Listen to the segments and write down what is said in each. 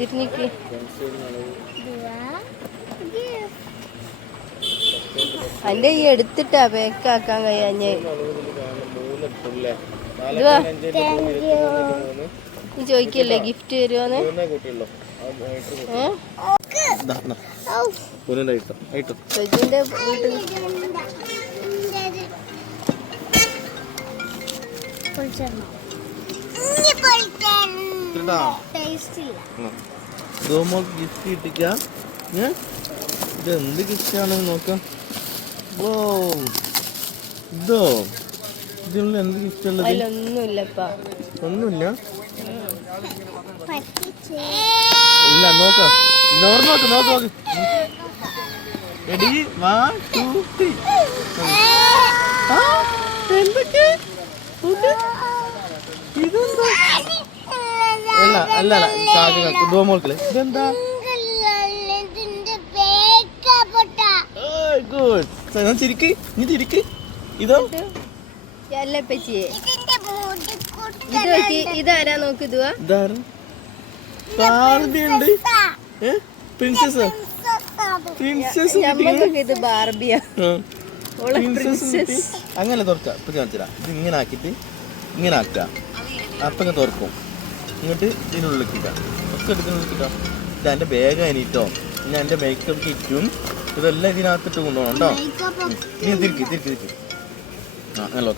തിരിഞ്ഞിക്ക് അന്റെ ഈ എടുത്തിട്ടാ പേക്കാക്കാൻ കഴിയാഞ്ഞേ. നീ ചോദിക്കല്ലേ ഗിഫ്റ്റ് തരുമോന്ന്? സജിന്റെ വീട്ടിൽ ഗിഫ്റ്റ് കിട്ടിക്ക. ഇത് എന്ത് ഗിഫ്റ്റാണ് നോക്കാം. ഓ ഇതോ ഇതിനുള്ള എന്ത് ഗിഫ്റ്റ് ഉള്ളത്? അതിലൊന്നുമില്ലപ്പാ. ഒന്നുമില്ല. ഇല്ല നോക്കാം. നോക്ക് നോക്ക് നോക്ക്. റെഡി 1 2 3. എന്തൊക്കെ ഇതെന്താ? അല്ല അല്ല അല്ല കാക്ക ദോമോൾക്കല്ലേ. ഇതെന്താ? ഗുഡ്. ചിരിക്ക്, നീ ചിരിക്ക്. ഇതോ ഇതാരാ നോക്ക്. പ്രിൻസസ് ഇത് ബാർബിയാ. അങ്ങനെ തുറക്കാം. ഇപ്പൊ കാണിച്ചാ ഇത് ഇങ്ങനെ ആക്കിട്ട് ഇങ്ങനെ ആക്കുക. അപ്പൊ ഇങ്ങനെ തുറക്കും. ഇങ്ങോട്ട് ഇതിനുള്ളിൽ ഇടാം. ഒക്കെ എടുക്കുന്നുള്ളിൽ ഇത് എൻ്റെ ബാഗ് അതിനിട്ടോ. പിന്നെ എൻ്റെ മേക്കപ്പ് കിറ്റും ഇതെല്ലാം ഇതിനകത്തിട്ട് കൊണ്ടുപോകണം കേട്ടോ. നീ തിരിക്ക് തിരിക്ക് തിരിക്ക്. ആ നല്ല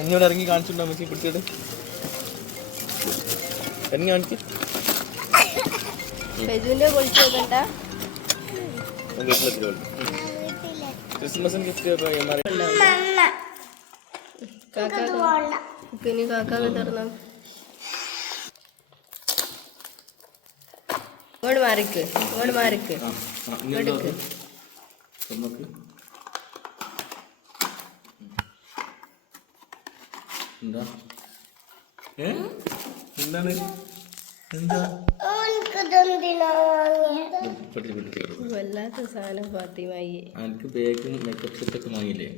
അഞ്ഞോട് ഇറങ്ങി കാണിച്ചിട്ടുണ്ടോ? അമ്മച്ചി പിടിച്ചിട്ട് ഇറങ്ങി കാണിക്ക്. ക്രിസ്മസിന് ഗിഫ്റ്റ് ഇങ്ങോട്ട് മാറിക്ക്, ഇങ്ങോട്ട് മാറിക്ക്. എന്താ എന്താണ് എന്താ വല്ലാത്ത സാധനം ഫാത്തിമായി. എനിക്ക് ബാഗും മേക്കപ്പ് സെറ്റൊക്കെ വാങ്ങിയില്ലേ?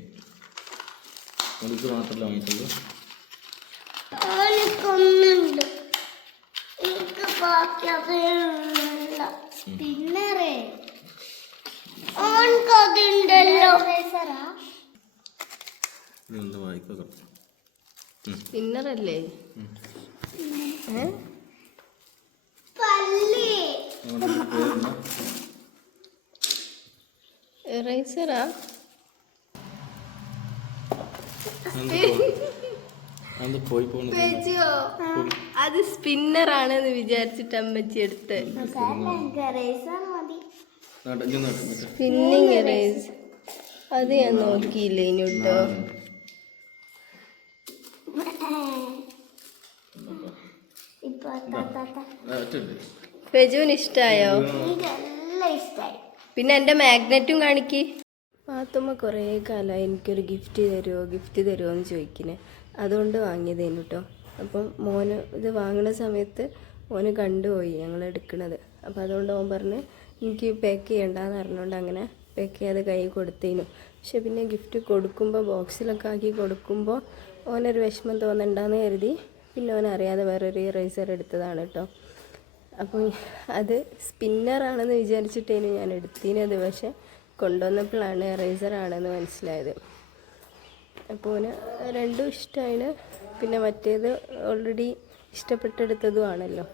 എനിക്ക് മാത്രമല്ല വാങ്ങിയിട്ടുള്ളൂ. പിന്നറല്ലേ എറൈസറാ? അത് സ്പിന്നർ ആണെന്ന് വിചാരിച്ചിട്ട് അമ്മച്ചി എടുത്ത്. സ്പിന്നിങ് എറൈസ് അത് ഞാൻ നോക്കിയില്ലേ ഇനിട്ടോ. ഫെജുവിന് ഇഷ്ടായോ? പിന്നെ എൻ്റെ മാഗ്നറ്റും കാണിക്ക്. പാത്തുമ്മ കുറേ കാലമായി എനിക്കൊരു ഗിഫ്റ്റ് തരുമോ എന്ന് ചോദിക്കുന്നത്. അതുകൊണ്ട് വാങ്ങിയതേനു കേട്ടോ. അപ്പം മോന് ഇത് വാങ്ങുന്ന സമയത്ത് മോന് കണ്ടുപോയി ഞങ്ങൾ എടുക്കണത്. അപ്പോൾ അതുകൊണ്ട് ഓൻ പറഞ്ഞ് എനിക്ക് പാക്ക് ചെയ്യണ്ടെന്ന് പറഞ്ഞുകൊണ്ട് അങ്ങനെ പാക്ക് ചെയ്യാതെ കൈ കൊടുത്തേനു. പക്ഷെ പിന്നെ ഗിഫ്റ്റ് കൊടുക്കുമ്പോൾ ബോക്സിലൊക്കെ ആക്കി കൊടുക്കുമ്പോൾ ഓനൊരു വിഷമം തോന്നണ്ടെന്ന് കരുതി പിന്നെ ഓനറിയാതെ വേറൊരു ഇറേസർ എടുത്തതാണ് കേട്ടോ. അപ്പോൾ അത് സ്പിന്നറാണെന്ന് വിചാരിച്ചിട്ടേനു ഞാൻ എടുത്തിനത്. പക്ഷെ കൊണ്ടുവന്നപ്പോഴാണ് ഇറേസറാണെന്ന് മനസ്സിലായത്. അപ്പോൾ ഓന് രണ്ടും ഇഷ്ടമാണ്. പിന്നെ മറ്റേത് ഓൾറെഡി ഇഷ്ടപ്പെട്ടെടുത്തതും ആണല്ലോ.